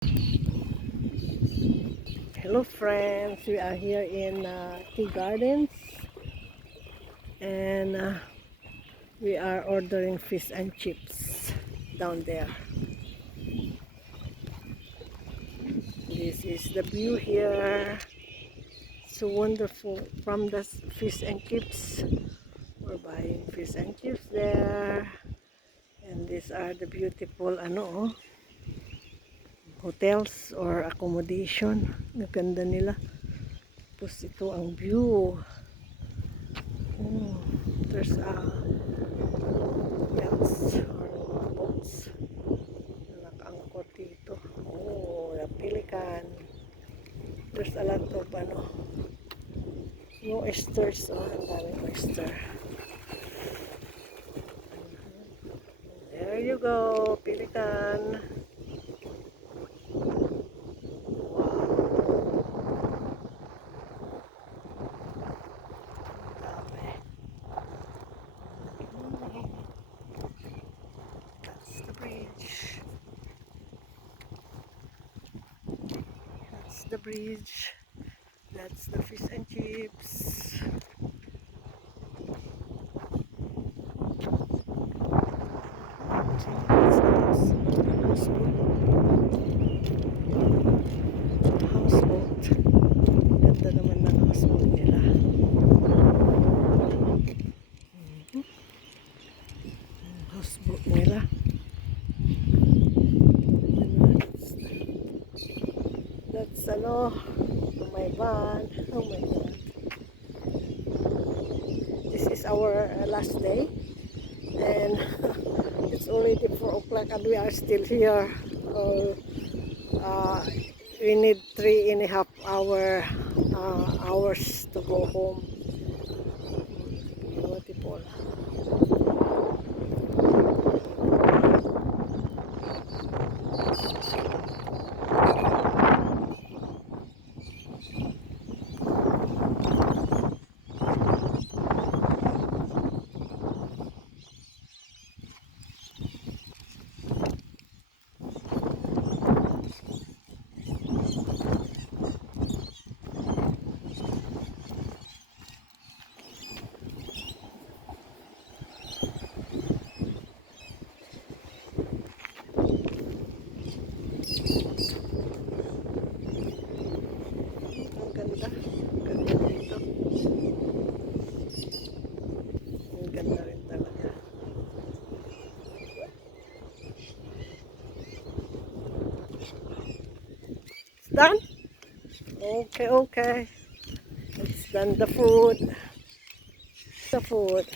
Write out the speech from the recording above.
Hello friends, we are here in Tea Gardens and we are ordering fish and chips down there. This is the view here. So wonderful from the fish and chips. We're buying fish and chips there. And these are the beautiful hotels or accommodation. Ganda nila. Tapos ito ang view. Oh, there's yachts or boats na nakaangkot dito. Oh, the Pelican. There's a lot of oysters. Oh, ang daming oyster. There you go, Pelican. That's the bridge. That's the bridge. That's the fish and chips. Houseboat. Ganda naman ng houseboat nila. Houseboat nila. That's my van. Oh my god. This is our last day and it's already 4 o'clock and we are still here. We need 3.5 hours to go home. Beautiful. Ganda rin talaga. It's done? Okay. It's done the food. The food.